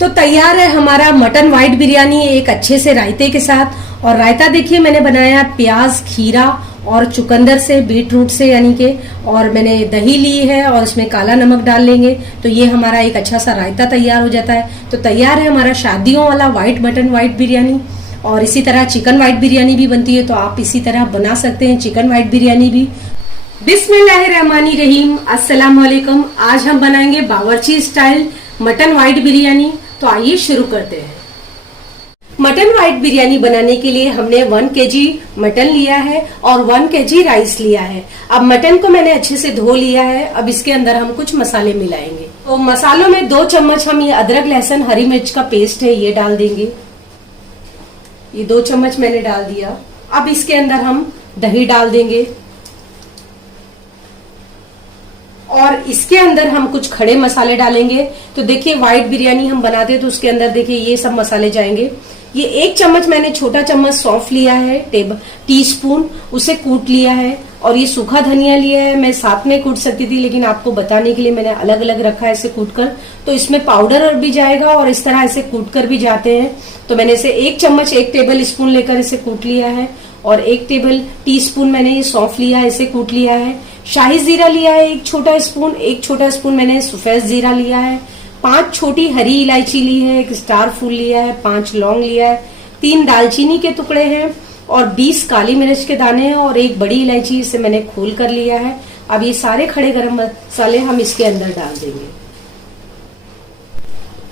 तो तैयार है हमारा मटन व्हाइट बिरयानी एक अच्छे से रायते के साथ। और रायता देखिए मैंने बनाया प्याज, खीरा और चुकंदर से, बीट रूट से यानी के, और मैंने दही ली है और इसमें काला नमक डाल लेंगे तो ये हमारा एक अच्छा सा रायता तैयार हो जाता है। तो तैयार है हमारा शादियों वाला व्हाइट मटन व्हाइट बिरयानी। और इसी तरह चिकन व्हाइट बिरयानी भी बनती है, तो आप इसी तरह बना सकते हैं चिकन व्हाइट बिरयानी भी। बिस्मिल्लाहिर्रहमानिर्रहीम, अस्सलाम वालेकुम। आज हम बनाएंगे बावर्ची स्टाइल मटन व्हाइट बिरयानी। तो आइए शुरू करते हैं। मटन व्हाइट बिरयानी बनाने के लिए हमने 1 केजी मटन लिया है और 1 केजी राइस लिया है। अब मटन को मैंने अच्छे से धो लिया है। अब इसके अंदर हम कुछ मसाले मिलाएंगे। तो मसालों में 2 चम्मच हम ये अदरक लहसुन हरी मिर्च का पेस्ट है ये डाल देंगे। ये 2 चम्मच मैंने डाल दिया। अब इसके अंदर हम दही डाल देंगे और इसके अंदर हम कुछ खड़े मसाले डालेंगे। तो देखिए व्हाइट बिरयानी हम बनाते हैं तो उसके अंदर देखिए ये सब मसाले जाएंगे। ये 1 चम्मच मैंने छोटा चम्मच सौंफ लिया है, टीस्पून उसे कूट लिया है। और ये सूखा धनिया लिया है, मैं साथ में कूट सकती थी लेकिन आपको बताने के लिए मैंने अलग अलग रखा है इसे कूट कर। तो इसमें पाउडर भी जाएगा और इस तरह इसे कूट कर भी जाते हैं। तो मैंने इसे 1 चम्मच 1 टेबल स्पून लेकर इसे कूट लिया है। और 1 टेबल टीस्पून मैंने ये सौंफ लिया है, इसे कूट लिया है। शाही जीरा लिया है 1 छोटा स्पून, 1 छोटा स्पून मैंने सफेद जीरा लिया है। 5 छोटी हरी इलायची ली है, 1 स्टार फूल लिया है, 5 लौंग लिया है, 3 दालचीनी के टुकड़े हैं और 20 काली मिर्च के दाने हैं और 1 बड़ी इलायची, इसे मैंने खोल कर लिया है। अब ये सारे खड़े गरम मसाले हम इसके अंदर डाल देंगे।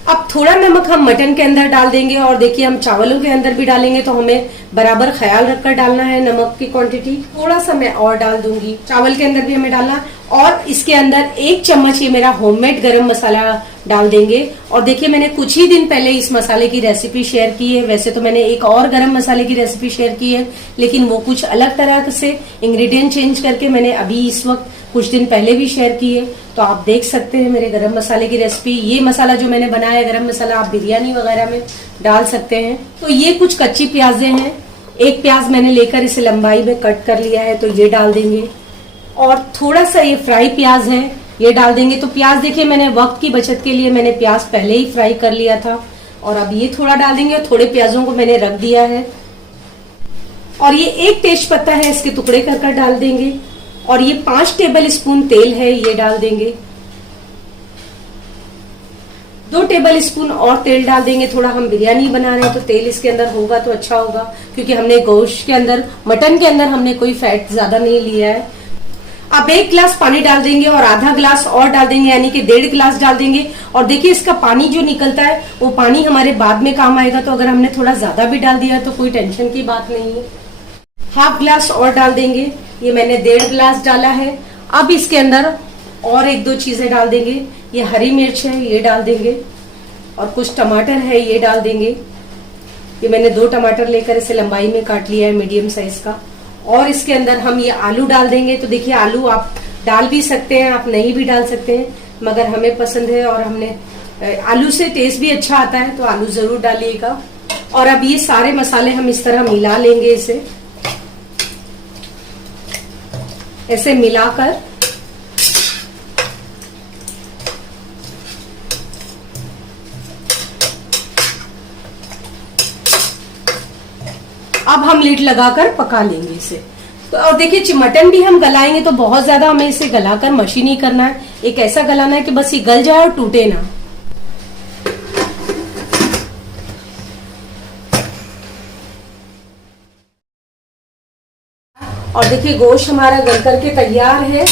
अब थोड़ा नमक हम मटन के अंदर डाल देंगे और देखिए हम चावलों के अंदर भी डालेंगे तो हमें बराबर ख्याल रखकर डालना है नमक की क्वांटिटी। थोड़ा सा मैं और डाल दूंगी, चावल के अंदर भी हमें डालना। और इसके अंदर 1 चम्मच ये मेरा होममेड गरम मसाला डाल देंगे। और देखिए मैंने कुछ ही दिन पहले इस मसाले की रेसिपी शेयर की है। वैसे तो मैंने एक और गरम मसाले की रेसिपी शेयर की है लेकिन वो कुछ अलग तरह से इंग्रेडिएंट चेंज करके मैंने अभी इस वक्त कुछ दिन पहले भी शेयर की है। तो आप देख सकते हैं मेरे गरम मसाले की रेसिपी। ये मसाला जो मैंने बनाया है गरम मसाला आप बिरयानी वगैरह में डाल सकते हैं। तो ये कुछ कच्ची प्याजें हैं, 1 प्याज मैंने लेकर इसे लंबाई में कट कर लिया है तो ये डाल देंगे। और थोड़ा सा ये फ्राई प्याज है ये डाल देंगे। तो प्याज देखिए मैंने वक्त की बचत के लिए मैंने प्याज पहले ही फ्राई कर लिया था और अब ये थोड़ा डाल देंगे। और थोड़े प्याजों को मैंने रख दिया है। और ये 1 तेज पत्ता है, इसके टुकड़े कर डाल देंगे। और ये 5 टेबल स्पून तेल है ये डाल देंगे। 2 टेबल स्पून और तेल डाल देंगे। थोड़ा हम बिरयानी बना रहे हैं तो तेल इसके अंदर होगा तो अच्छा होगा, क्योंकि हमने गोश्त के अंदर, मटन के अंदर हमने कोई फैट ज्यादा नहीं लिया है। अब 1 गिलास पानी डाल देंगे और आधा गिलास और डाल देंगे, यानी कि 1.5 गिलास डाल देंगे। और देखिए इसका पानी जो निकलता है वो पानी हमारे बाद में काम आएगा। तो अगर हमने थोड़ा ज्यादा भी डाल दिया तो कोई टेंशन की बात नहीं है। हाफ गिलास और डाल देंगे, ये मैंने 1.5 गिलास डाला है। अब इसके अंदर और 1-2 चीजें डाल देंगे। ये हरी मिर्च है ये डाल देंगे और कुछ टमाटर है ये डाल देंगे। ये मैंने 2 टमाटर लेकर इसे लंबाई में काट लिया है मीडियम साइज का। और इसके अंदर हम ये आलू डाल देंगे। तो देखिए आलू आप डाल भी सकते हैं, आप नहीं भी डाल सकते हैं, मगर हमें पसंद है और हमने आलू से टेस्ट भी अच्छा आता है तो आलू जरूर डालिएगा। और अब ये सारे मसाले हम इस तरह मिला लेंगे, इसे ऐसे मिलाकर अब हम लीड लगाकर पका लेंगे इसे। तो और देखिए मटन भी हम गलाएंगे तो बहुत ज्यादा हमें इसे गलाकर मशी नहीं करना है, एक ऐसा गलाना है कि बस ये गल जाए और टूटे ना। और देखिए गोश्त हमारा गल करके तैयार है।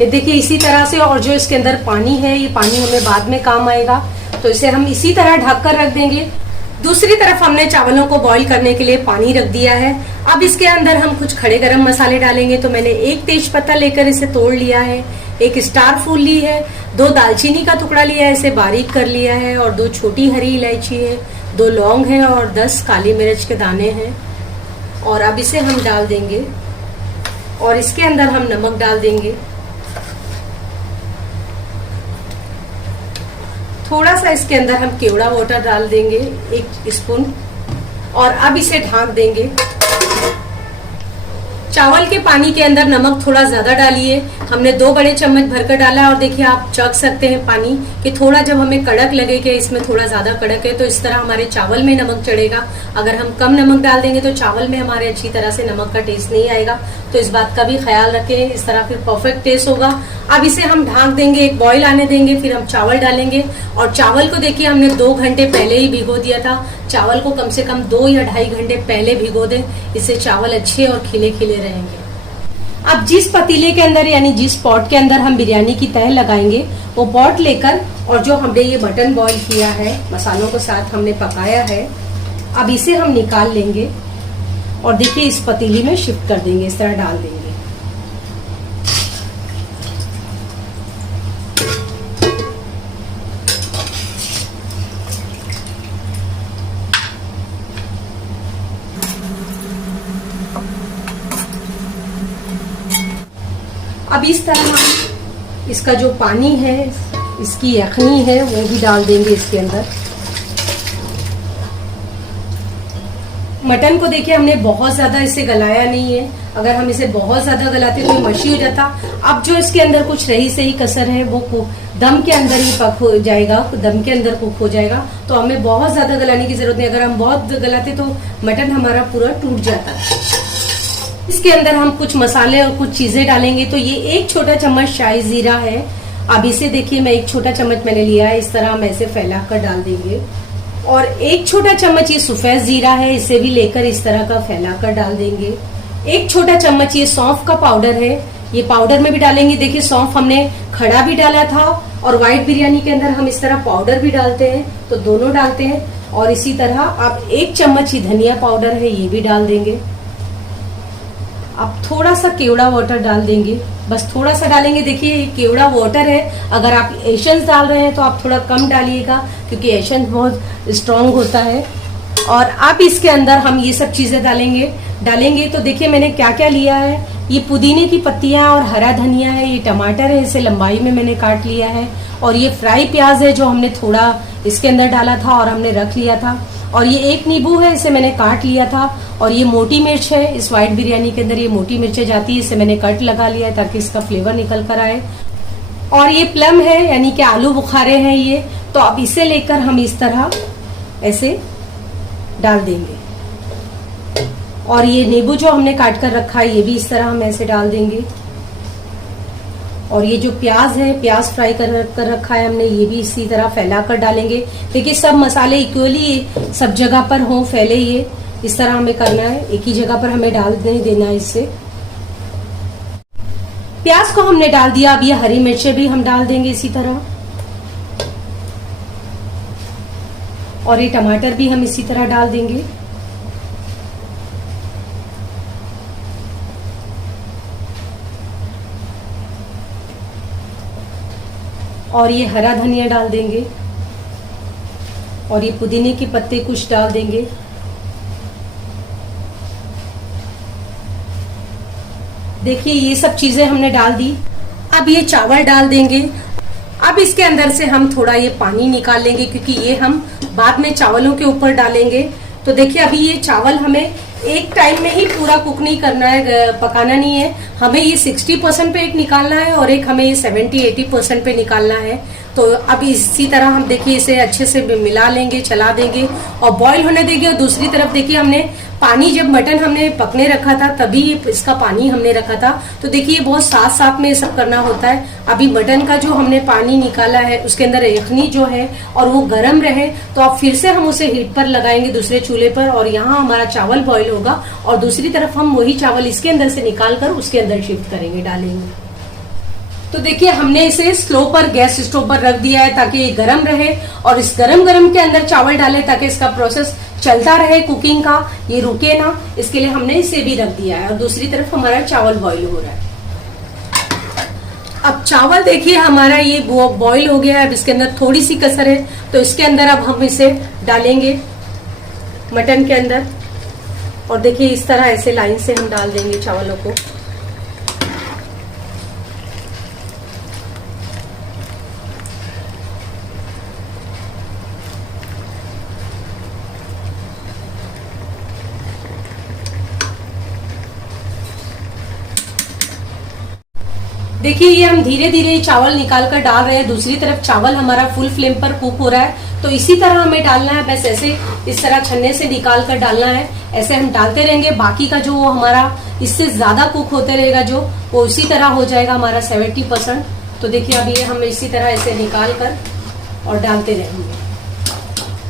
ये देखिए इसी तरह से। और जो इसके अंदर पानी है ये पानी हमें बाद में काम आएगा, तो इसे हम इसी तरह ढक कर रख देंगे। दूसरी तरफ हमने चावलों को बॉईल करने के लिए पानी रख दिया है। अब इसके अंदर हम कुछ खड़े गरम मसाले डालेंगे। तो मैंने 1 तेज पत्ता लेकर इसे तोड़ लिया है, 1 स्टार फूल ली है, 2 दालचीनी का टुकड़ा लिया है इसे बारीक कर लिया है, और 2 छोटी हरी इलायची है, 2 लौंग है और 10 काली मिर्च के दाने हैं। और अब इसे हम डाल देंगे और इसके अंदर हम नमक डाल देंगे, थोड़ा सा इसके अंदर हम केवड़ा वाटर डाल देंगे 1 स्पून। और अब इसे ढांक देंगे चावल के पानी के अंदर नमक थोड़ा ज्यादा डालिए। हमने 2 बड़े चम्मच भरकर डाला और देखिए आप चख सकते हैं पानी कि थोड़ा जब हमें कड़क लगे कि इसमें थोड़ा ज्यादा कड़क है तो इस तरह हमारे चावल में नमक चढ़ेगा। अगर हम कम नमक डाल देंगे तो चावल में हमारे अच्छी तरह से नमक का टेस्ट नहीं आएगा, तो इस बात का भी ख्याल रखें। इस तरह फिर परफेक्ट टेस्ट होगा। अब इसे हम ढाक देंगे, एक बॉईल आने देंगे, फिर हम चावल डालेंगे। और चावल को देखिए हमने 2 घंटे पहले ही भिगो दिया था। चावल को कम से कम 2 या 2.5 घंटे पहले भिगो दें, इससे चावल अच्छे और खिले खिले रहेंगे। अब जिस पतीले के अंदर यानी जिस पॉट के अंदर हम बिरयानी की तह लगाएंगे वो पॉट लेकर, और जो हमने ये मटन बॉईल किया है, मसालों के साथ हमने पकाया है, अब इसे हम निकाल लेंगे और देखिए इस पतीली में शिफ्ट कर देंगे, इस तरह डाल देंगे। अब इस तरह हम इसका जो पानी है, इसकी यखनी है, वो भी डाल देंगे इसके अंदर। मटन को देखिए हमने बहुत ज्यादा इसे गलाया नहीं है। अगर हम इसे बहुत ज्यादा गलाते तो ये मशी हो जाता। अब जो इसके अंदर कुछ रही सही कसर है वो दम के अंदर ही पक हो जाएगा, दम के अंदर कुक हो जाएगा, तो हमें बहुत ज्यादा गलाने की जरूरत नहीं। अगर हम बहुत गलाते तो मटन हमारा पूरा टूट जाता है। इसके अंदर हम कुछ मसाले और कुछ चीजें डालेंगे। तो ये 1 छोटा चम्मच शाही जीरा है। अब इसे देखिए मैं 1 छोटा चम्मच मैंने लिया है, इस तरह हम ऐसे फैला कर डाल देंगे। और 1 छोटा चम्मच ये सफेद जीरा है, इसे भी लेकर इस तरह का फैला कर डाल देंगे। 1 छोटा चम्मच ये सौंफ का पाउडर है, ये पाउडर में भी डालेंगे। देखिए सौंफ हमने खड़ा भी डाला था और व्हाइट बिरयानी के अंदर हम इस तरह पाउडर भी डालते हैं, तो दोनों डालते हैं। और इसी तरह अब 1 चम्मच ही धनिया पाउडर है, ये भी डाल देंगे। अब थोड़ा सा केवड़ा वाटर डाल देंगे, बस थोड़ा सा डालेंगे। देखिए ये केवड़ा वाटर है, अगर आप एसेंस डाल रहे हैं तो आप थोड़ा कम डालिएगा क्योंकि एसेंस बहुत स्ट्रांग होता है। और अब इसके अंदर हम ये सब चीजें डालेंगे। तो देखिए मैंने क्या क्या लिया है, ये पुदीने की पत्तियां और हरा धनिया है, ये टमाटर है, इसे लंबाई में मैंने काट लिया है, और ये फ्राई प्याज है जो हमने थोड़ा इसके अंदर डाला था और हमने रख लिया था, और ये 1 नींबू है, इसे मैंने काट लिया था, और ये मोटी मिर्च है, इस व्हाइट बिरयानी के अंदर ये मोटी मिर्चें जाती है, इसे मैंने कट लगा लिया है ताकि इसका फ्लेवर निकल कर आए। और ये प्लम है यानी कि आलू बुखारे हैं ये, तो अब इसे लेकर हम इस तरह ऐसे डाल देंगे। और ये नींबू जो हमने काट कर रखा है ये भी इस तरह हम ऐसे डाल देंगे। और ये जो प्याज है, प्याज फ्राई कर रखा है हमने, ये भी इसी तरह फैला कर डालेंगे। देखिए सब मसाले इक्वली सब जगह पर हो, फैले, ये इस तरह हमें करना है, एक ही जगह पर हमें डाल नहीं देना है। इससे प्याज को हमने डाल दिया। अब ये हरी मिर्चें भी हम डाल देंगे इसी तरह, और ये टमाटर भी हम इसी तरह डाल देंगे। और ये हरा धनिया डाल देंगे, और ये पुदीने के पत्ते कुछ डाल देंगे। देखिए ये सब चीजें हमने डाल दी। अब ये चावल डाल देंगे। अब इसके अंदर से हम थोड़ा ये पानी निकाल लेंगे क्योंकि ये हम बाद में चावलों के ऊपर डालेंगे। तो देखिए अभी ये चावल हमें एक टाइम में ही पूरा कुक नहीं करना है, पकाना नहीं है, हमें ये 60% पे एक निकालना है और एक हमें ये 70-80% पे निकालना है। तो अब इसी तरह हम देखिए इसे अच्छे से मिला लेंगे, चला देंगे और बॉईल होने देंगे। और दूसरी तरफ देखिए हमने पानी, जब मटन हमने पकने रखा था तभी इसका पानी हमने रखा था। तो देखिए बहुत साथ साथ में ये सब करना होता है। अभी मटन का जो हमने पानी निकाला है उसके अंदर यखनी जो है और वो गर्म रहे, तो अब फिर से हम उसे हीट पर लगाएंगे दूसरे चूल्हे पर, और यहाँ हमारा चावल बॉईल होगा और दूसरी तरफ हम वही चावल इसके अंदर से निकाल कर उसके अंदर शिफ्ट करेंगे, डालेंगे। तो देखिए हमने इसे स्लो पर गैस स्टोव पर रख दिया है ताकि ये गर्म रहे, और इस गरम के अंदर चावल डाले ताकि इसका प्रोसेस चलता रहे कुकिंग का, ये रुके ना, इसके लिए हमने इसे भी रख दिया है। और दूसरी तरफ हमारा चावल बॉईल हो रहा है। अब चावल देखिए हमारा ये बॉईल हो गया है। अब इसके अंदर थोड़ी सी कसर है, तो इसके अंदर अब हम इसे डालेंगे मटन के अंदर, और देखिए इस तरह ऐसे लाइन से हम डाल देंगे चावलों को। देखिए ये हम धीरे धीरे चावल निकाल कर डाल रहे हैं, दूसरी तरफ चावल हमारा फुल फ्लेम पर कुक हो रहा है। तो इसी तरह हमें डालना है, बस ऐसे इस तरह छन्ने से निकाल कर डालना है। ऐसे हम डालते रहेंगे, बाकी का जो वो हमारा इससे ज्यादा कुक होते रहेगा, जो वो इसी तरह हो जाएगा हमारा 70%। तो देखिए अब ये हम इसी तरह ऐसे निकाल कर और डालते रहेंगे।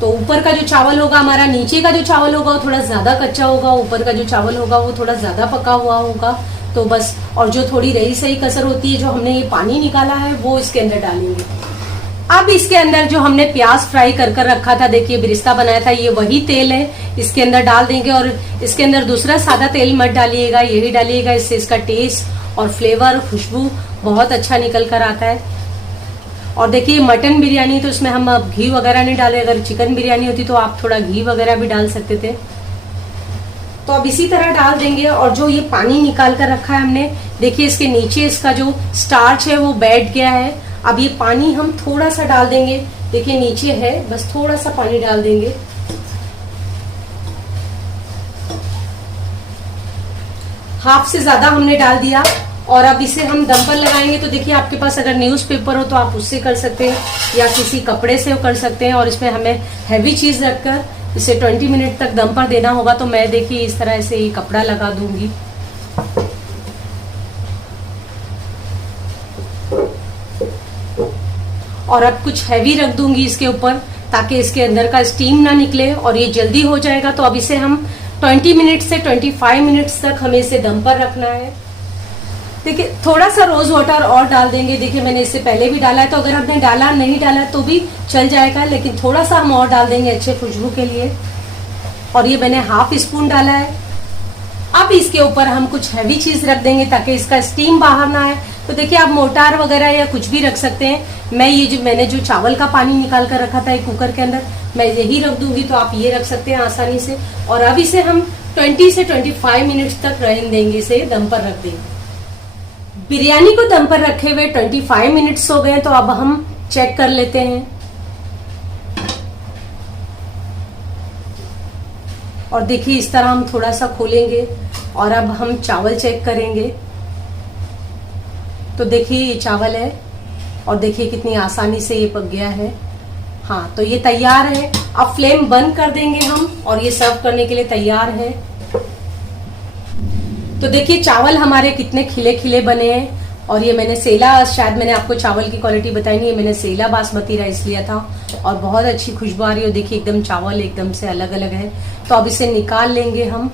तो ऊपर का जो चावल होगा हमारा, नीचे का जो चावल होगा वो थोड़ा ज्यादा कच्चा होगा, ऊपर का जो चावल होगा वो थोड़ा ज्यादा पका हुआ होगा। तो बस, और जो थोड़ी रही सही कसर होती है, जो हमने ये पानी निकाला है वो इसके अंदर डालेंगे। अब इसके अंदर जो हमने प्याज फ्राई कर कर रखा था, देखिए बिरिस्ता बनाया था, ये वही तेल है, इसके अंदर डाल देंगे। और इसके अंदर दूसरा सादा तेल मत डालिएगा, यही डालिएगा, इससे इसका टेस्ट और फ्लेवर, खुशबू बहुत अच्छा निकल कर आता है। और देखिए मटन बिरयानी तो इसमें हम अब घी वगैरह नहीं डाले, अगर चिकन बिरयानी होती तो आप थोड़ा घी वगैरह भी डाल सकते थे। तो अब इसी तरह डाल देंगे। और जो ये पानी निकाल कर रखा है हमने, देखिए इसके नीचे इसका जो स्टार्च है वो बैठ गया है। अब ये पानी हम थोड़ा सा डाल देंगे, देखिए नीचे है, बस थोड़ा सा पानी डाल देंगे। हाफ से ज्यादा हमने डाल दिया। और अब इसे हम दम पर लगाएंगे। तो देखिए आपके पास अगर न्यूज़पेपर हो तो आप उससे कर सकते हैं, या किसी कपड़े से कर सकते हैं। और इसमें हमें हैवी चीज रखकर इसे 20 मिनट तक दम पर देना होगा। तो मैं देखिए इस तरह से ये कपड़ा लगा दूंगी। और अब कुछ हैवी रख दूंगी इसके ऊपर, ताकि इसके अंदर का स्टीम ना निकले और ये जल्दी हो जाएगा। तो अब इसे हम 20 मिनट से 25 मिनट्स तक हमें इसे दम पर रखना है। देखिए थोड़ा सा रोज वाटर और डाल देंगे, देखिए मैंने इससे पहले भी डाला है, तो अगर आपने डाला नहीं डाला तो भी चल जाएगा, लेकिन थोड़ा सा हम और डाल देंगे अच्छे खुशबू के लिए। और ये मैंने हाफ स्पून डाला है। अब इसके ऊपर हम कुछ हैवी चीज रख देंगे ताकि इसका स्टीम बाहर ना आए। तो देखिए आप मोटार वगैरह या कुछ भी रख सकते हैं। मैंने जो चावल का पानी निकाल कर रखा था एक कुकर के अंदर, मैं यही रख दूंगी, तो आप ये रख सकते हैं आसानी से। और अब इसे हम 20 से 25 मिनट्स तक रहने देंगे, इसे दम पर रख देंगे। बिरयानी को दम पर रखे हुए 25 मिनट्स हो गए। तो अब हम चेक कर लेते हैं। और देखिए इस तरह हम थोड़ा सा खोलेंगे और अब हम चावल चेक करेंगे। तो देखिए ये चावल है और देखिए कितनी आसानी से ये पक गया है। हाँ, तो ये तैयार है। अब फ्लेम बंद कर देंगे हम और ये सर्व करने के लिए तैयार है। तो देखिए चावल हमारे कितने खिले खिले बने हैं। और ये मैंने सेला, शायद मैंने आपको चावल की क्वालिटी बताई नहीं है, मैंने सेला बासमती राइस लिया था और बहुत अच्छी खुशबू आ रही है। देखिए एकदम चावल एकदम से अलग अलग है। तो अब इसे निकाल लेंगे हम।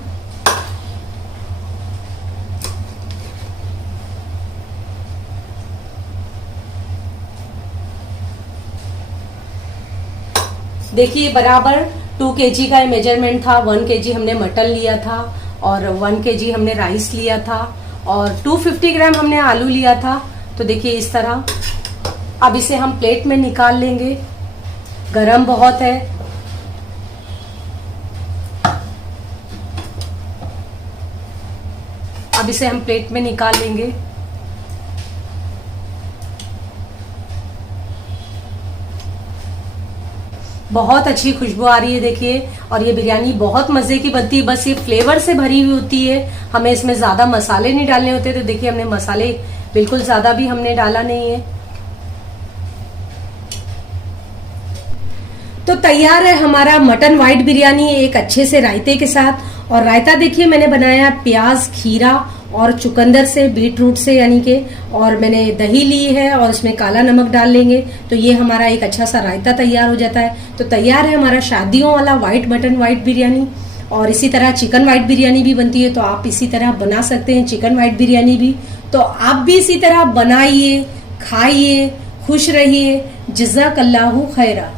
देखिए बराबर 2 kg का मेजरमेंट था। 1 kg हमने मटन लिया था और 1 kg हमने राइस लिया था और 250 ग्राम हमने आलू लिया था। तो देखिए इस तरह। अब इसे हम प्लेट में निकाल लेंगे। गरम बहुत है। अब इसे हम प्लेट में निकाल लेंगे। बहुत अच्छी खुशबू आ रही है देखिए। और ये बिरयानी बहुत मजे की बनती है, बस ये फ्लेवर से भरी हुई होती है। हमें इसमें ज्यादा मसाले नहीं डालने होते। तो देखिए हमने मसाले बिल्कुल ज्यादा भी हमने डाला नहीं है। तो तैयार है हमारा मटन व्हाइट बिरयानी एक अच्छे से रायते के साथ। और रायता देखिए मैंने बनाया प्याज, खीरा और चुकंदर से, बीट रूट से यानी के। और मैंने दही ली है और इसमें काला नमक डाल लेंगे तो ये हमारा एक अच्छा सा रायता तैयार हो जाता है। तो तैयार है हमारा शादियों वाला मटन व्हाइट बिरयानी। और इसी तरह चिकन व्हाइट बिरयानी भी बनती है, तो आप इसी तरह बना सकते हैं चिकन व्हाइट बिरयानी भी। तो आप भी इसी तरह बनाइए, खाइए, खुश रहिए। जज़ाकल्लाहु खैरा।